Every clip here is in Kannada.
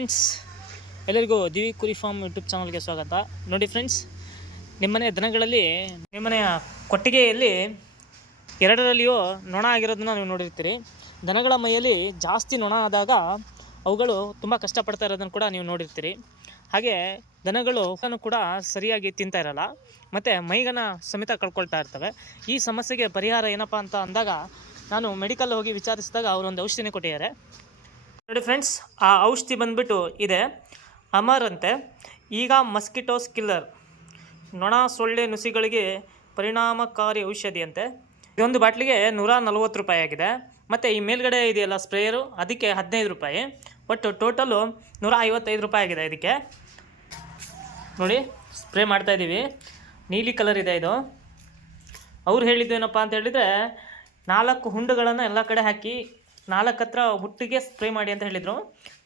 ಫ್ರೆಂಡ್ಸ್, ಎಲ್ಲರಿಗೂ ದಿವಿ ಕುರಿ ಫಾರ್ಮ್ ಯೂಟ್ಯೂಬ್ ಚಾನಲ್ಗೆ ಸ್ವಾಗತ. ನೋಡಿ ಫ್ರೆಂಡ್ಸ್, ನಿಮ್ಮನೆ ದನಗಳಲ್ಲಿ ನಿಮ್ಮನೆಯ ಕೊಟ್ಟಿಗೆಯಲ್ಲಿ ಎರಡರಲ್ಲಿಯೂ ನೊಣ ಆಗಿರೋದನ್ನ ನೀವು ನೋಡಿರ್ತೀರಿ. ದನಗಳ ಮೈಯಲ್ಲಿ ಜಾಸ್ತಿ ನೊಣ ಆದಾಗ ಅವುಗಳು ತುಂಬ ಕಷ್ಟಪಡ್ತಾ ಇರೋದನ್ನು ಕೂಡ ನೀವು ನೋಡಿರ್ತೀರಿ. ಹಾಗೆ ದನಗಳು ಕೂಡ ಸರಿಯಾಗಿ ತಿಂತಾ ಇರಲ್ಲ, ಮತ್ತು ಮೈಗನ ಸಮೇತ ಕಳ್ಕೊಳ್ತಾ ಇರ್ತವೆ. ಈ ಸಮಸ್ಯೆಗೆ ಪರಿಹಾರ ಏನಪ್ಪ ಅಂತ ಅಂದಾಗ, ನಾನು ಮೆಡಿಕಲ್ ಹೋಗಿ ವಿಚಾರಿಸಿದಾಗ ಅವರೊಂದು ಔಷಧಿನೇ ಕೊಟ್ಟಿದ್ದಾರೆ. ನೋಡಿ ಫ್ರೆಂಡ್ಸ್, ಆ ಔಷಧಿ ಬಂದ್ಬಿಟ್ಟು ಇದೆ. ಅಮರ್ ಅಂತೆ. ಈಗ ಮಸ್ಕಿಟೋಸ್ ಕಿಲ್ಲರ್. ನೊಣ, ಸೊಳ್ಳೆ, ನುಸಿಗಳಿಗೆ ಪರಿಣಾಮಕಾರಿ ಔಷಧಿ ಅಂತೆ. ಇದೊಂದು ಬಾಟ್ಲಿಗೆ ನೂರ ನಲ್ವತ್ತು ರೂಪಾಯಿ ಆಗಿದೆ. ಮತ್ತು ಈ ಮೇಲ್ಗಡೆ ಇದೆಯಲ್ಲ ಸ್ಪ್ರೇಯರು, ಅದಕ್ಕೆ ಹದಿನೈದು ರೂಪಾಯಿ. ಒಟ್ಟು ಟೋಟಲು ನೂರ ಐವತ್ತೈದು ರೂಪಾಯಿ ಆಗಿದೆ ಇದಕ್ಕೆ. ನೋಡಿ, ಸ್ಪ್ರೇ ಮಾಡ್ತಾ ಇದ್ದೀವಿ. ನೀಲಿ ಕಲರ್ ಇದೆ ಇದು. ಅವ್ರು ಹೇಳಿದ್ದು ಏನಪ್ಪ ಅಂತ ಹೇಳಿದರೆ ನಾಲ್ಕು ಹುಂಡುಗಳನ್ನು ಎಲ್ಲ ಕಡೆ ಹಾಕಿ ನಾಲ್ಕು ಹತ್ರ ಹುಟ್ಟಿಗೆ ಸ್ಪ್ರೇ ಮಾಡಿ ಅಂತ ಹೇಳಿದರು.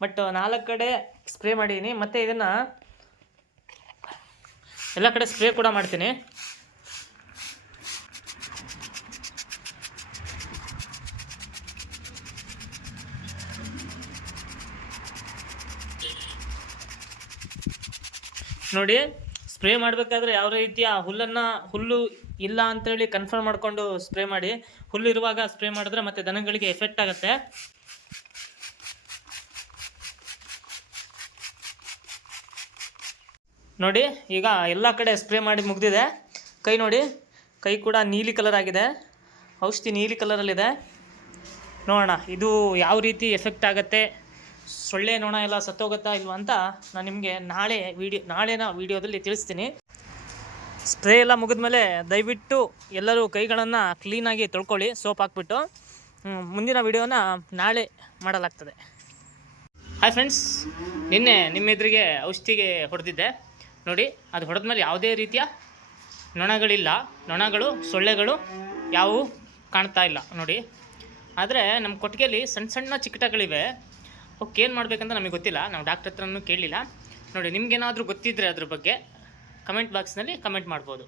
ಬಟ್ ನಾಲ್ಕು ಕಡೆ ಸ್ಪ್ರೇ ಮಾಡಿದ್ದೀನಿ ಮತ್ತು ಇದನ್ನು ಎಲ್ಲ ಕಡೆ ಸ್ಪ್ರೇ ಕೂಡ ಮಾಡ್ತೀನಿ. ನೋಡಿ ಸ್ಪ್ರೇ ಮಾಡಬೇಕಾದ್ರೆ ಯಾವ ರೀತಿಯ ಹುಲ್ಲನ್ನು ಹುಲ್ಲು ಇಲ್ಲ ಅಂತೇಳಿ ಕನ್ಫರ್ಮ್ ಮಾಡಿಕೊಂಡು ಸ್ಪ್ರೇ ಮಾಡಿ, ಹುಲ್ಲು ಇರುವಾಗ ಸ್ಪ್ರೇ ಮಾಡಿದ್ರೆ ಮತ್ತೆ ದನಗಳಿಗೆ ಎಫೆಕ್ಟ್ ಆಗುತ್ತೆ. ನೋಡಿ, ಈಗ ಎಲ್ಲ ಕಡೆ ಸ್ಪ್ರೇ ಮಾಡಿ ಮುಗ್ದಿದೆ. ಕೈ ನೋಡಿ, ಕೈ ಕೂಡ ನೀಲಿ ಕಲರ್ ಆಗಿದೆ. ಔಷಧಿ ನೀಲಿ ಕಲರಲ್ಲಿದೆ ನೋಡೋಣ, ಇದು ಯಾವ ರೀತಿ ಎಫೆಕ್ಟ್ ಆಗುತ್ತೆ. ಸೊಳ್ಳೆ ನೊಣ ಎಲ್ಲ ಸತ್ತೋಗುತ್ತಾ ಇಲ್ವಾ ಅಂತ ನಾನು ನಿಮಗೆ ನಾಳೆ ವಿಡಿಯೋ, ನಾಳೆನ ವಿಡಿಯೋದಲ್ಲಿ ತಿಳಿಸ್ತೀನಿ. ಸ್ಪ್ರೇ ಎಲ್ಲ ಮುಗಿದ್ಮೇಲೆ ದಯವಿಟ್ಟು ಎಲ್ಲರೂ ಕೈಗಳನ್ನು ಕ್ಲೀನಾಗಿ ತೊಳ್ಕೊಳ್ಳಿ, ಸೋಪ್ ಹಾಕ್ಬಿಟ್ಟು. ಮುಂದಿನ ವಿಡಿಯೋನ ನಾಳೆ ಮಾಡಲಾಗ್ತದೆ. ಹಾಯ್ ಫ್ರೆಂಡ್ಸ್ ನಿನ್ನೆ ನಿಮ್ಮ ಎದುರಿಗೆ ಔಷಧಿಗೆ ಹೊಡೆದಿದ್ದೆ. ನೋಡಿ, ಅದು ಹೊಡೆದ್ಮೇಲೆ ಯಾವುದೇ ರೀತಿಯ ನೊಣಗಳಿಲ್ಲ. ನೊಣಗಳು, ಸೊಳ್ಳೆಗಳು ಯಾವುವು ಕಾಣ್ತಾ ಇಲ್ಲ, ನೋಡಿ. ಆದರೆ ನಮ್ಮ ಕೊಟ್ಟಿಗೆಯಲ್ಲಿ ಸಣ್ಣ ಸಣ್ಣ ಚಿಕ್ಕಟಗಳಿವೆ. ಅವಕ್ಕೆ ಏನು ಮಾಡಬೇಕಂತ ನಮಗೆ ಗೊತ್ತಿಲ್ಲ. ನಾವು ಡಾಕ್ಟರ್ ಹತ್ರನೂ ಕೇಳಲಿಲ್ಲ ನೋಡಿ, ನಿಮ್ಗೇನಾದರೂ ಗೊತ್ತಿದ್ದರೆ ಅದ್ರ ಬಗ್ಗೆ ಕಮೆಂಟ್ ಬಾಕ್ಸ್ನಲ್ಲಿ ಕಮೆಂಟ್ ಮಾಡ್ಬೋದು.